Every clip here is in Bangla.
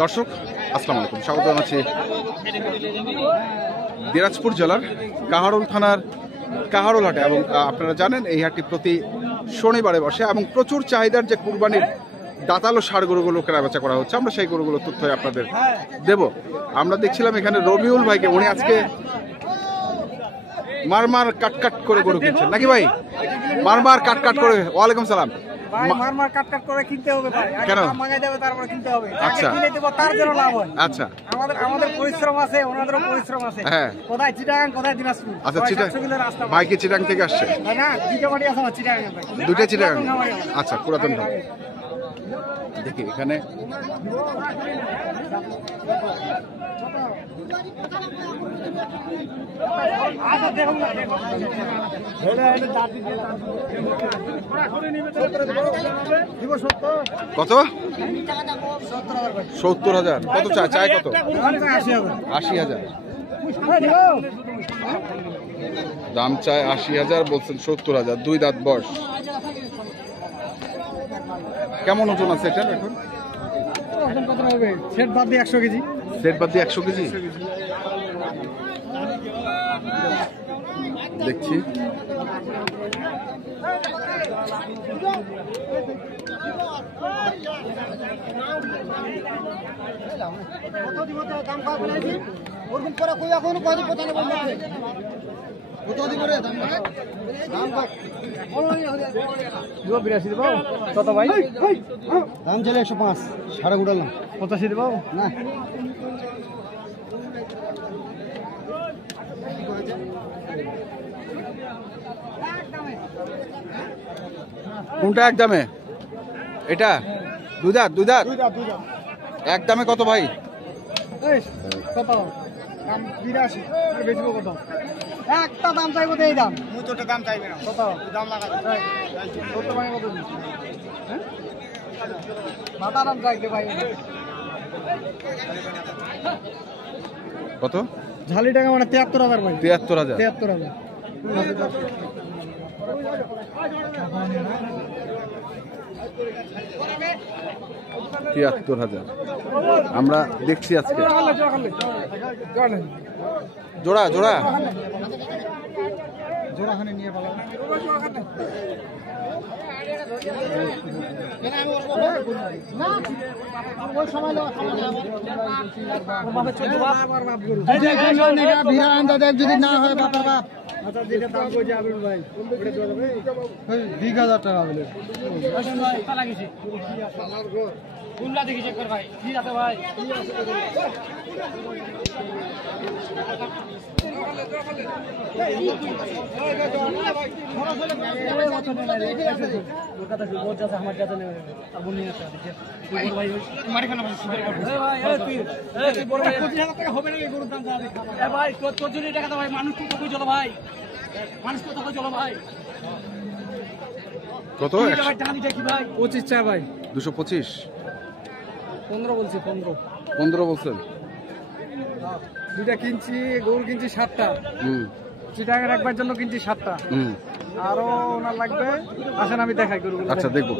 দর্শক আসসালামু আলাইকুম, স্বাগত জানাচ্ছি দিনাজপুর জেলার কাহারোল থানার কাহারোল হাটে। এবং আপনারা জানেন এই হাটটি প্রতি শনিবারে বসে এবং প্রচুর চাহিদার যে কুরবানির দাতালো ষাঁড় গরুগুলো কেনাবেচা করা হচ্ছে, আমরা সেই গরুগুলোর তথ্য আপনাদের দেব। আমরা দেখছিলাম এখানে রবিউল ভাইকে, উনি আজকে মারমার কাটকাট করে গরু কিনছেন নাকি ভাই? মারমার কাটকাট করে। ওয়ালাইকুম সালাম। মারমার কাটকাট করে কিনতে হবে ভাই, কেন? মাঙ্গাই দেবে তারপরে কিনতে হবে। আচ্ছা, কিনে দেব তার জন্য লাভ হয়। আচ্ছা, আমাদের পরিশ্রম আছে, ওনাদেরও পরিশ্রম আছে। হ্যাঁ, কোথায় চিটাগাং, কোথায় দিনাজপুর। আচ্ছা, চিটাগাং ভাই কি চিটাগাং থেকে আসছে? না, চিটামাটি আছে আমার চিটাগাং ভাই। দুইটা চিটাগাং। আচ্ছা, পুরাতন দেখি এখানে কত? 70,000। কত চায়? কত? 80,000 দাম চায়। 80,000 বলছেন, 70,000। 2 দাঁত বয়স। কেমন ওজন আছে এটা এখন? সেট বাদ দিয়ে 100 কেজি। সেট বাদ দিয়ে 100 কেজি দেখছি। কত ভাই? দাম চলে 105, সাড়ে উঠালাম 85 দেবো না। কোনটা এক দামে? এটা 2 দাঁত। 2 দাঁত এক দামে কত ভাই? কত দাম? 82 বেচবো কত? একটা দাম চাইবো তো এই দাম। মুই তোটা দাম চাইবে না। কত দাম লাগাবে? কত ভাই? কত দিন? হ্যাঁ, মাথা দাম চাইতে ভাই। কত? ঝালি টাকা মানে 73,000 ভাই। 73,000। 73,000। 73,000 আমরা দেখছি আজকে। জোড়া জোড়া জোড়াখানে নিয়ে ভালো। যদি না হয় বাপের বাপ। আচ্ছা, যেটা দাম কই যাবেন ভাই? 20,000 টাকা বলে। কুল্লা দেখি চেক কর ভাই। কি আছে ভাই? কত? 25 চা ভাই। 225। 15 বলছি। 15 বলছেন। দুইটা কিনছি, গরু কিনছি 7টা। চিটাগাং রাখবার জন্য কিনছি 7টা। আরো ওনার লাগবে, আসেন আমি দেখাই গরুগুলো। আচ্ছা, দেখবো।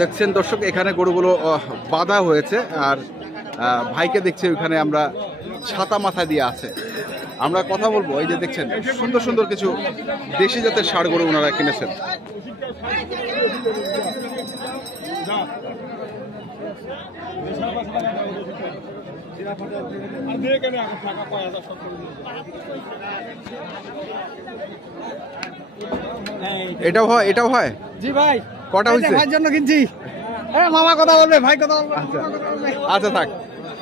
দেখছেন দর্শক, এখানে গরুগুলো বাঁধা হয়েছে আর ভাইকে দেখছি ওইখানে আমরা ছাতা মাথায় দিয়ে আছে। আমরা কথা বলবো। এই যে দেখছেন সুন্দর সুন্দর কিছু দেশি জাতের ষাঁড় গরু ওনারা কিনেছেন। এটাও হয়? এটাও হয়? জি ভাই। কটা হয়েছে? ভাইয়ের জন্য কিনছি। মামা কথা বলবে, ভাই কথা বলবে। আচ্ছা, থাক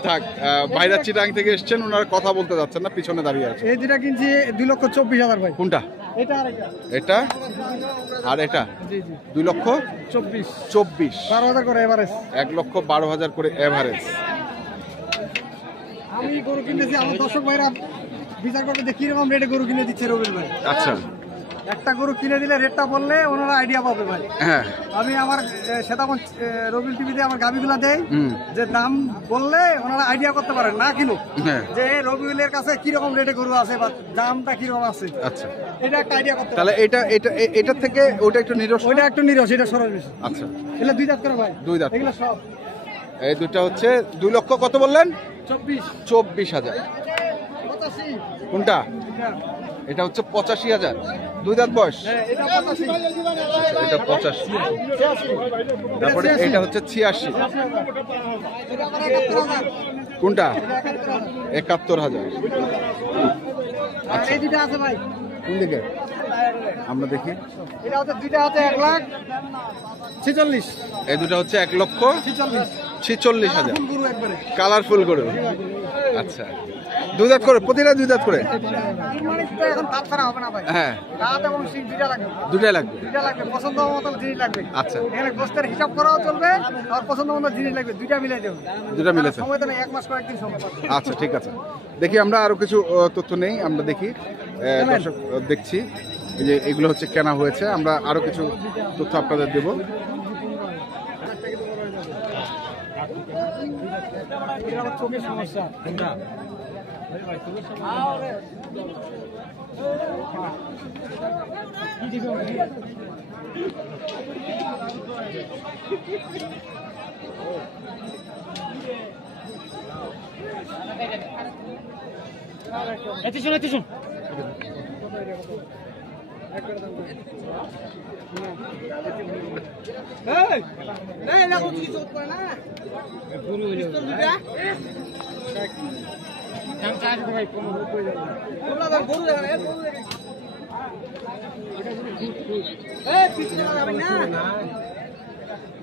থাক। ভাইরা চিটাং থেকে এসছেন, ওনারা কথা বলতে যাচ্ছেন না, পিছনে দাঁড়িয়ে আছে। এই দুটা কিনছি 2,24,000 ভাই। কোনটা? এটা আর এটা। এটা আর এটা? জি জি। 2,24,000। 12,000 করে এভারেজ। 1,12,000 করে এভারেজ। আমি গরু কিনেছি, আমার দর্শক ভাইরা বিচার করবে যে কিরকম রেটে গরু কিনে দিচ্ছে রবির ভাই। আচ্ছা, একটা গরু কিনে দিলে রেটটা বললে ওনারা আইডিয়া পাবে ভাই। হ্যাঁ আমি আমার সেতাগঞ্জ রবিল টিভিতে আমার গাবিগুলা দেই, যে দাম বললে ওনারা আইডিয়া করতে পারেন না কিনুক, হ্যাঁ যে রবিউলের কাছে কিরকম রেটে গরু আছে বা দামটা কিরকম আছে, আচ্ছা এটা একটা আইডিয়া করতে তাহলে এটা থেকে ওটা একটু নিরস ওইটা একটু নিরস, এটা সরল বেশি। আচ্ছা এগুলো 2 দাঁত করে ভাই, 2 দাঁত এগুলো সব এই দুটা হচ্ছে 2 লক্ষ কত বললেন 24 24,000 85 কোনটা এটা হচ্ছে 85,000 2 দাঁত বয়স হ্যাঁ এটা 85 এটা 85 তারপরে এটা হচ্ছে 86 এটা আবার 71,000 কোনটা এটা 71,000 71,000 আর এই দুটো আছে ভাই, কোন দিকে আমরা দেখি এটা হচ্ছে দুইটা আছে 1,46,000 এই দুটো হচ্ছে 1,46,000 গরু একবারে কালারফুল গরু আচ্ছা 2 দাঁত করে প্রতিটা 2 দাঁত করে কুরবানিতে এখন দাঁত ছাড়া হবে না ভাই, হ্যাঁ দাঁত এবং সিং দুইটা লাগবে, দুটাই লাগবে দুইটা লাগবে, পছন্দ মতো জিনিস লাগবে। আচ্ছা এখানে গোস্তের হিসাব করাও চলবে আর পছন্দ মতো জিনিস লাগবে, দুইটা মিলাই দেবে। দুটা মিলেছে সময় তো নেই, 1 মাস কয়েকদিন সময়। আচ্ছা ঠিক আছে দেখি আমরা আরো কিছু তথ্য নেই আমরা দেখি দর্শক দেখছি এই যে এগুলো হচ্ছে কেনা হয়েছে আমরা আরো কিছু তথ্য আপনাদের দেব এটা আমার চোখের সমস্যা।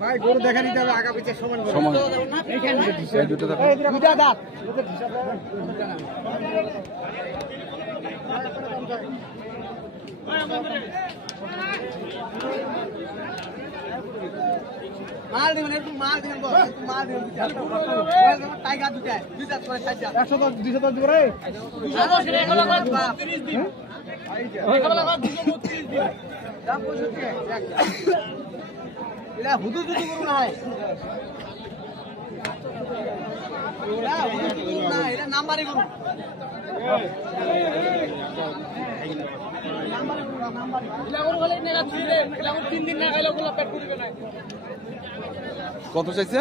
ভাই গরু দেখা নিতে হবে আগা পিছে সমান করে। সমান এই দুটো দেখো দুইটা দাঁত মাল দিবেন, একটু মাল দিবেন, একটু মাল দিবেন, টাইগার দুই দাঁত করে 110 210 দিব রে, 210 রে এগুলো কত 30 দিন, এগুলো কত 230 দিন, দাম 65 এটা হুদু দুদু করু না হয়, এটা হুদু দুদু করু না, এটা নাম্বারই করু, কত চাইছে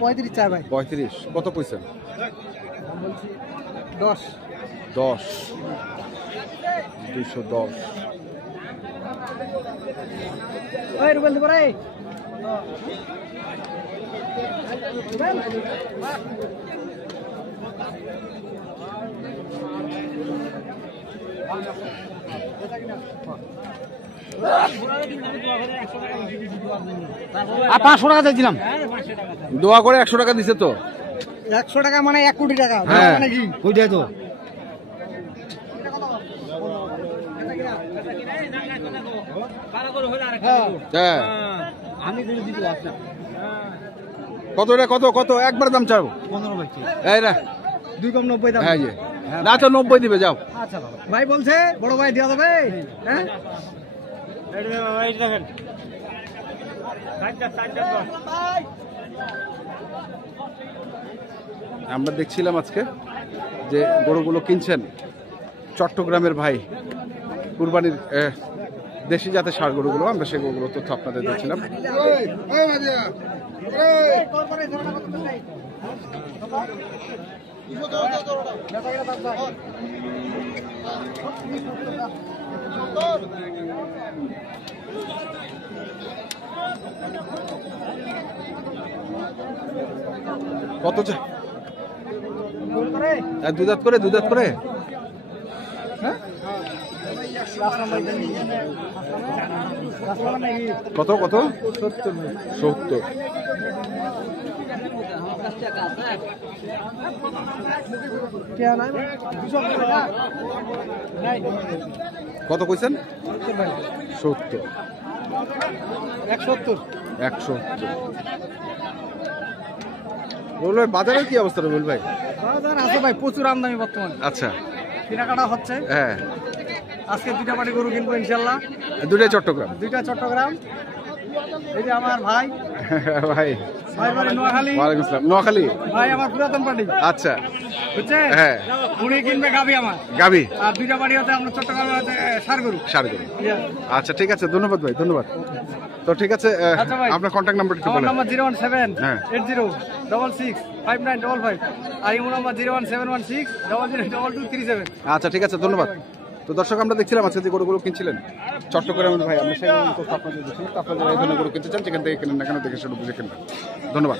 35 চাই ভাই, 35 কত কইছে 10 10 210 ওই রুবেল দিব রে, আর 500 টাকা চাইছিলাম দোয়া করে 100 টাকা দিছে তো 100 টাকা মানে 1 কোটি টাকা, হ্যাঁ। মানে কি ওইটাই তো হ্যাঁ আমি করে দিতে আসলাম কত এটা কত কত একবার দাম চাও 15 ভাই এই না 2 কম 90 দাম, হ্যাঁ জি না তো 90 দিবে যাও আচ্ছা বাবা ভাই বলছে বড় ভাই দেওয়া যাবে, হ্যাঁ আমরা দেখছিলাম আজকে যে গরুগুলো কিনছেন চট্টগ্রামের ভাই কুরবানির দেশি জাতের ষাঁড় গরুগুলো আমরা সেই গরুগুলো তথ্য আপনাদের দিচ্ছিলাম কত চাই 2 দাঁত করে 2 দাঁত করে কত কত 70 কত কইছেন 70 170 বল ভাই বাজারের কি অবস্থা বল ভাই বাজার আছে ভাই প্রচুর আমদানি বর্তমানে, আচ্ছা কেনাকাটা হচ্ছে। হ্যাঁ, আজকে 2টা পাটি গরু কিনবো ইনশাল্লাহ। দুটাই চট্টগ্রাম। 2টা চট্টগ্রাম। এই যে আমার ভাই, ভাই ভাই বাড়ি নোয়াখালী। ওয়ালাইকুম আসসালাম। নোয়াখালী? ভাই আমার পুরাতন পাটি, আচ্ছা, বুঝছেন? হ্যাঁ। উনি কিনবে গাবি আমার, গাবি আর 2টা পাটি হচ্ছে আমরা চট্টগ্রামে হচ্ছে ষাড় গরু। সারগুলো। Yes. আচ্ছা, ঠিক আছে, ধন্যবাদ ভাই, ধন্যবাদ। তো ঠিক আছে, আচ্ছা ভাই। আপনার কন্ট্যাক্ট নাম্বার একটু আমার বলেন। নাম্বার 017 হ্যাঁ। 80665955 আর ইমো নাম্বার 01716 002237। আচ্ছা, ঠিক আছে, ধন্যবাদ। তো দর্শক, আমরা দেখছিলাম আজকে যে গরুগুলো কিনছিলেন চট্টগ্রামের ভাই, আমরা সেই গরুগুলো আপনাদের দেখছিলাম। তো আপনারা এই ধরনের গরু কিনতে চান, যেখান থেকে কেনেন না কেন দেখে শুনে বুঝে কিনবেন। ধন্যবাদ।